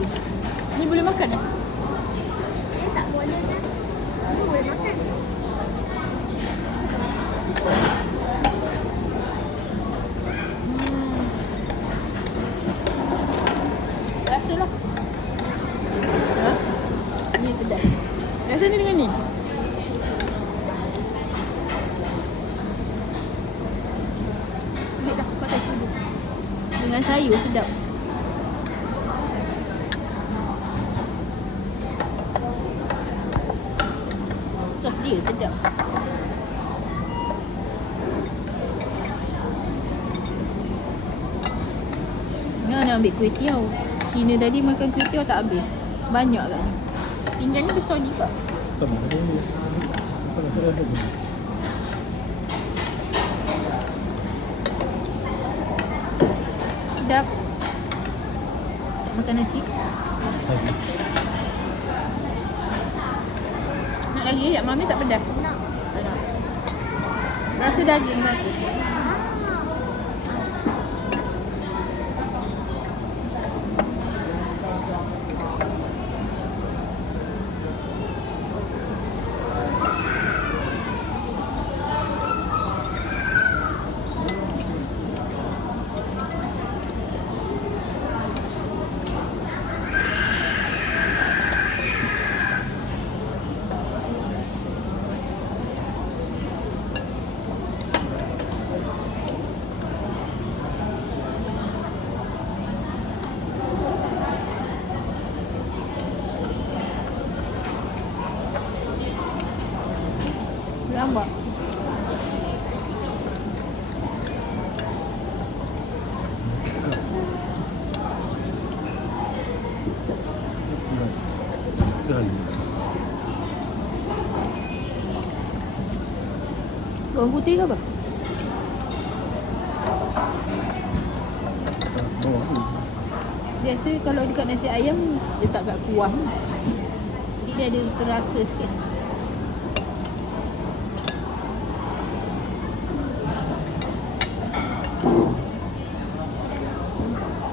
betul. Ni boleh makan eh? Tak boleh kan? Semua boleh makan. Rasa lah. Ha? Ni pedas. Rasa ni dengan ni? Ambil dah, pakai sudu. Dengan sayur sedap. Sos dia sedap. Nak ambil kuih tiaw. Cina tadi makan kuih tiaw tak habis. Banyak agaknya. Pinggan ni besar juga. Sama ada ni. Apa rasa ada ni? Sedap. Makan nasi. Lagi. Nak lagi? Yak Mami tak pedas? Nak. Tak nak. Rasa daging bagus. Lambat. Bawang putih ke apa? Biasa kalau dekat nasi ayam letak kat kuah. Jadi dia ada terasa sikit.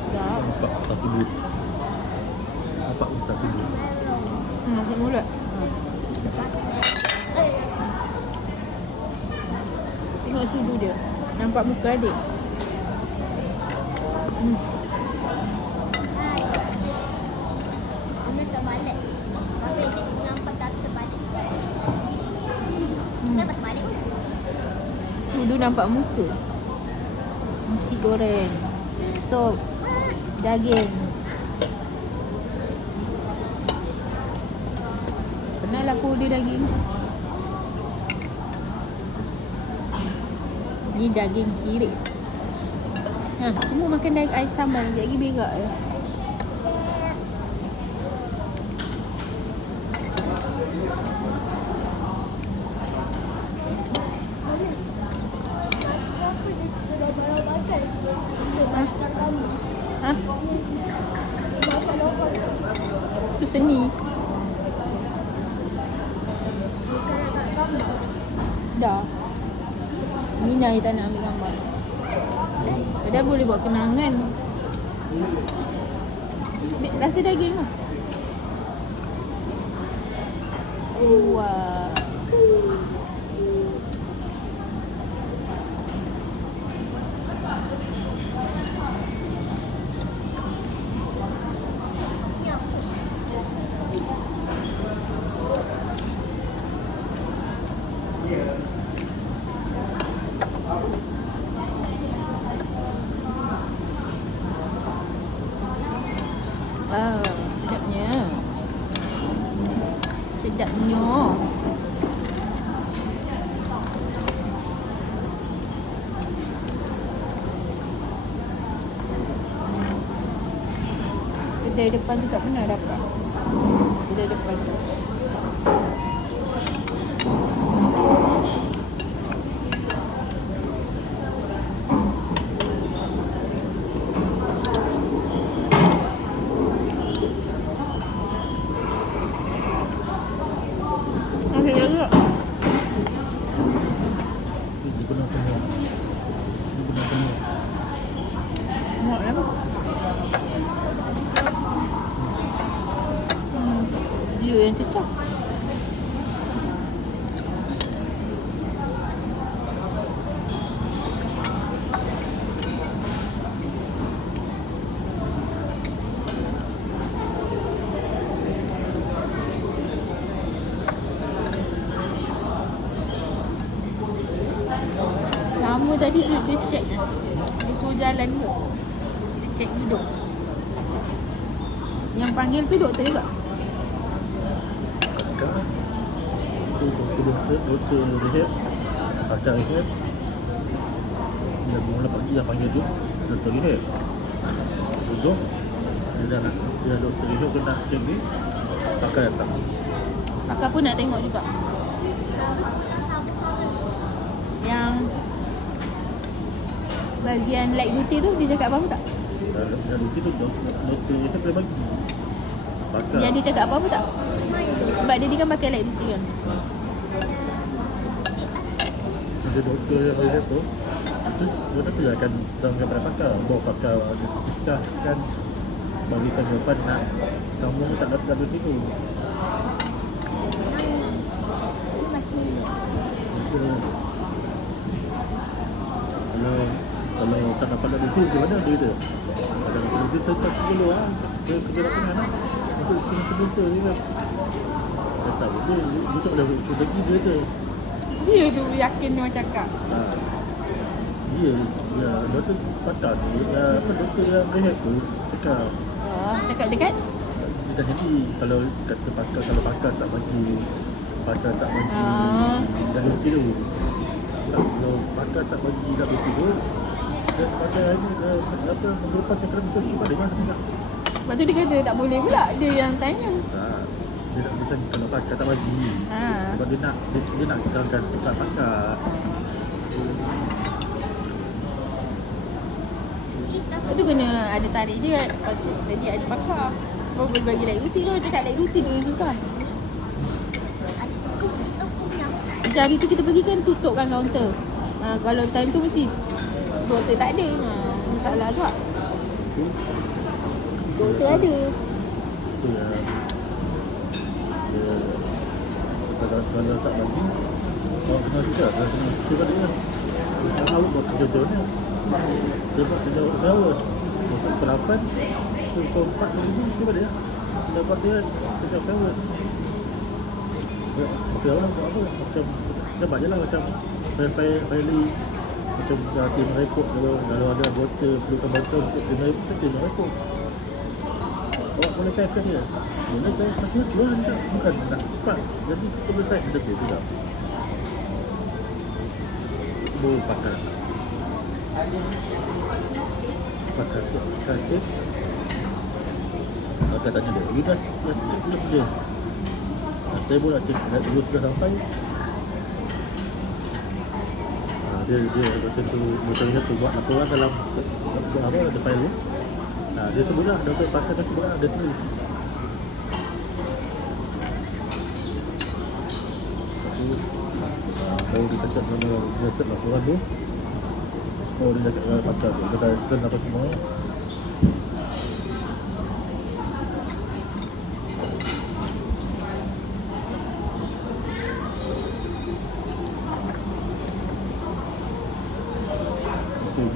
Sedap. Nampak usah sudut. Nampak usah sudut. Masuk mulut. Tengok sudu dia. Nampak muka adik. Ana terbalik. Tapi nampak tak terbalik. Kenapa terbalik? Sudu nampak muka. Nasi goreng, sop, daging. Pernah lah aku order daging. Ni daging iris. Semua makan daging ais sambal. Sekejap lagi berak je. Ha? Itu seni. Dah. Mina je tak nak ambil gambar. Dah boleh buat kenangan. Rasa daging lah. Wah. Sedapnya. Sedapnya. Kedai depan tu tak pernah dapat. Kedai depan tu. Okey juga. Dia pernah tengok. Muak apa? cecah. Lama tadi dia check. Dia suruh jalan ke? Dia check duduk. Yang panggil tu doktor juga? Kakak itu doktor biasa, doktor rehab, pakar rehab. Yang mula pagi yang panggil tu doktor rehab. Duduk dia doktor rehab kena check ni, pakar datang. Pakar pun nak tengok juga. Yang bagian light duty tu dia cakap apa-apa tak? Dan itu tu doktor rehab boleh bagi. Pakar. Yang dia cakap apa-apa tak? Sebab dia kan pakai light duty kan? Ada doktor yang rehab tu, itu dia nanti akan tanggung pada pakar. Bawa pakar discuss kan, bagi tanggapan nak kamu tak dapat duty tu. Kalau tak dapat duty tu, macam mana dia tu? Kalau duty saya tak dulu lah, saya kerja lapangan lah. Untuk kena producer ni kan. Dia tak boleh, dia tak boleh cuba bagi dia tu. Dia tu yakin dia cakap. Ya, doktor pakar tu, doktor yang rehab tu cakap. Cakap dekat? Dia dah jadi, kalau kata pakar, kalau pakar tak bagi dah duty tu. Kalau pakar tak bagi dah duty tu, dan pasal ni, lepas saya kena bisa pada mana. Lepas tu dia kata tak boleh pula. Dia yang tanya. Dia nak macam kalau pakar tak bagi. Sebab dia nak kekalkan dekat pakar. Lepas tu kena ada tarik je. Jadi ada pakar. Baru boleh bagi light duty. Kalau cakap light duty tu susah. Macam hari tu kita pergi kan tutupkan kaunter. Kalau time tu mesti doktor tak ada. Masalah juga. Doktor ada. Itu yang kalau tak bagi, orang kena susah. Kalau kena susah pada dia, kalau awak buat kerja jauh ni, dia buat kerja hours. Masuk ke-8, ke-4, ke-5, mesti pada dia. Dapat dia kerja hours. Dia orang buat apa? Macam dapat je lah macam file macam tim rekod. Kalau ada anggota perlukan bantuan untuk tim rekod, tim rekod. Awak boleh type ke dia? Boleh type, maksudnya jual tak? Bukan nak cepat. Jadi kita boleh type dia juga. Pakar. Pakar cek. Pakar tanya dia, you dah cek belum dia? Saya pun nak cek, dulu sudah sampai. Dia macam tu, motornya tu buat laporan dalam apa, ada file tu. Dia sebut lah, doktor pakar kan sebut lah, dia tulis. Baru dia cakap nama resep laporan tu. Baru dia cakap pakar tu, dia dah explain apa semua.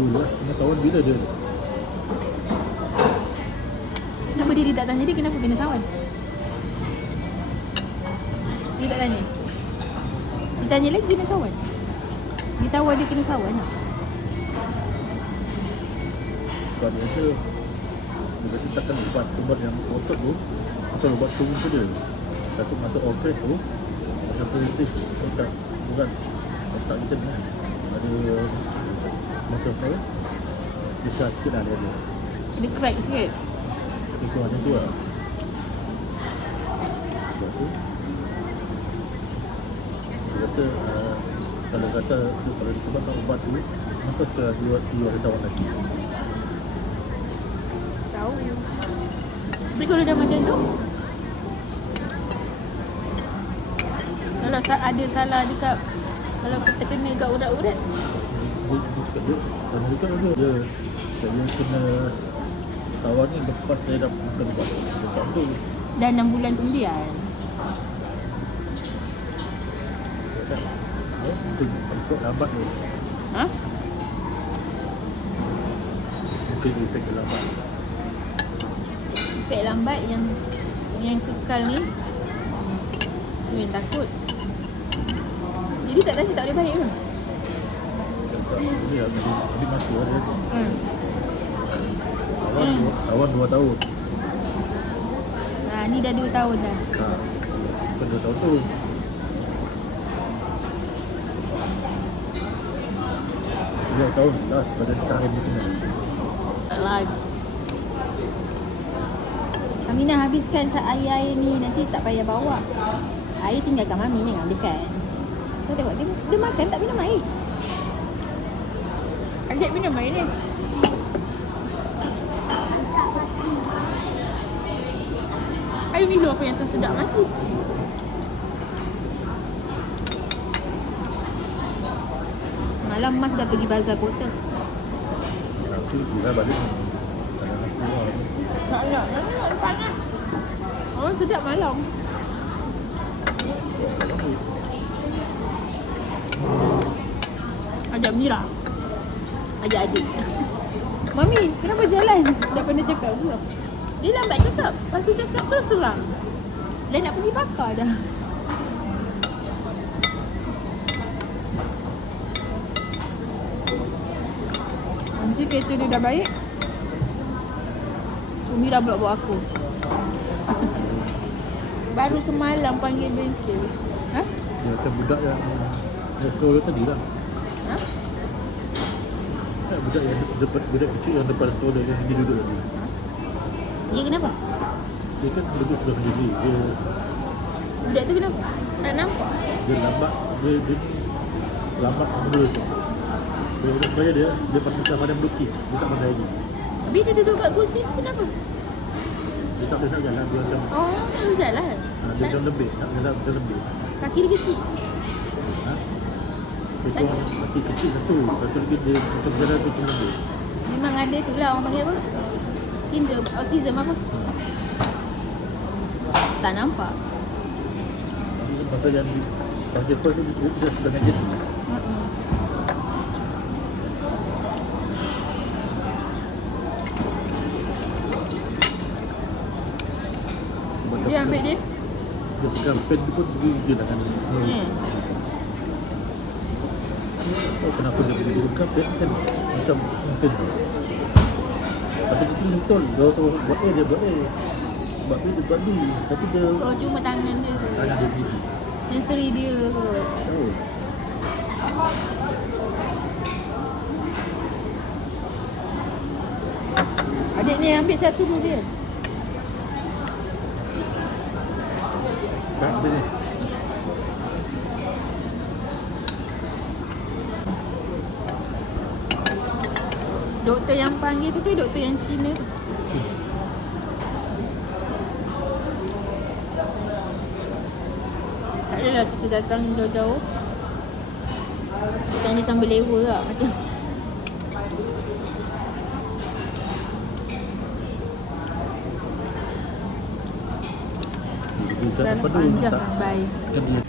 Luas kena sawan bila dia? Kenapa dia tak tanya dia kenapa kena sawan? Dia tak tanya. Dia tanya lagi kena sawan. Dia tahu dia kena sawan tak? Sebab dia kata dia kata takkan ubat tumor yang otot tu, bukan ubat tumor tu dia. Satu masuk operate tu, ada sensitif bukan otak kita ni. Ada macam apa? Bisa sikit lah dia ada. Dia crack sikit. Itu macam tu lah. Sebab tu dia kata kalau disebabkan ubat tu, maka setelah dia ada sawan lagi. Tahu. Tapi kalau dah macam tu, kalau ada salah dekat, kalau kita kena dekat urat-urat, Dia cakap dia tanya juga dia saya kena sawan ni lepas saya dah makan ubat dekat tu. dah 6 bulan kemudian. Itu ikut lambat tu. Ha? Mungkin efek dia lambat. Efek lambat yang kekal ni. Tu yang takut. Jadi tak tanya tak boleh baik ke? Ini tadi masuk ada. Hmm. Sawan 2 tahun. Ni dah 2 tahun dah. Bukan 2 tahun tu. Dua tahun last pada tahun ni kena. Tak lagi. Aminah habiskan air ni, nanti tak payah bawa. Air tinggalkan Mami ni habiskan. Kau tengok dia makan tak minum air. Adik minum air ni. Air minum apa yang tersedak mati. Malam Mas dah pergi bazar kota. Nanti bila balik Nak panas. Oh, sedap malam. Ajak Mira. Ajak adik. Mami, kenapa jalan? Dah pernah cakap belum? Dia lambat cakap. Lepas tu cakap terus terang. Dah nak pergi bakar dah. Nanti kereta dia dah baik. Mira pula buat aku. Baru semalam panggil bengkel. Ha? dia macam budak yang store tadi lah. Ha? Budak yang budak kecil yang depan store dia yang dia duduk tadi. Dia kenapa? Dia kan duduk sudah sendiri. Dia Budak tu kenapa? Tak nampak. dia lambat dia lambat benda tu. Dia bayar dia pandai pandai melukis. Dia tak pandai lagi. Habis dia duduk kat kursi tu kenapa? Dia tak boleh nak jalan. Dia macam Oh, tak boleh jalan. dia macam lembik. Nak jalan macam lembik. Kaki dia kecil. Ha? Itu kaki kecil satu. Satu lagi dia macam jalan tu macam lembik. Memang ada tu lah orang panggil apa? Sindrom, autism apa? Tak nampak. Masa yang panggil first tu dia sedang aja. Dia ambil dia. Dia pegang pen tu pun pergi je dengan Oh, kenapa dia pergi buka pen kan macam sen-sen tu. Tapi dia sini betul. Dia suruh buat A, dia buat A. Buat B, dia buat B. Tapi dia Oh, cuma tangan dia tu. tangan dia pergi. Sensori dia kot. Tahu. Adik ni ambil satu tu dia. Tak boleh. Doktor yang panggil tu ke doktor yang Cina tu? Tak adalah kita datang jauh-jauh. Kita ni sambil lewa lah macam. Dia Dan apa tu? panjang Tak. baik. Kan dia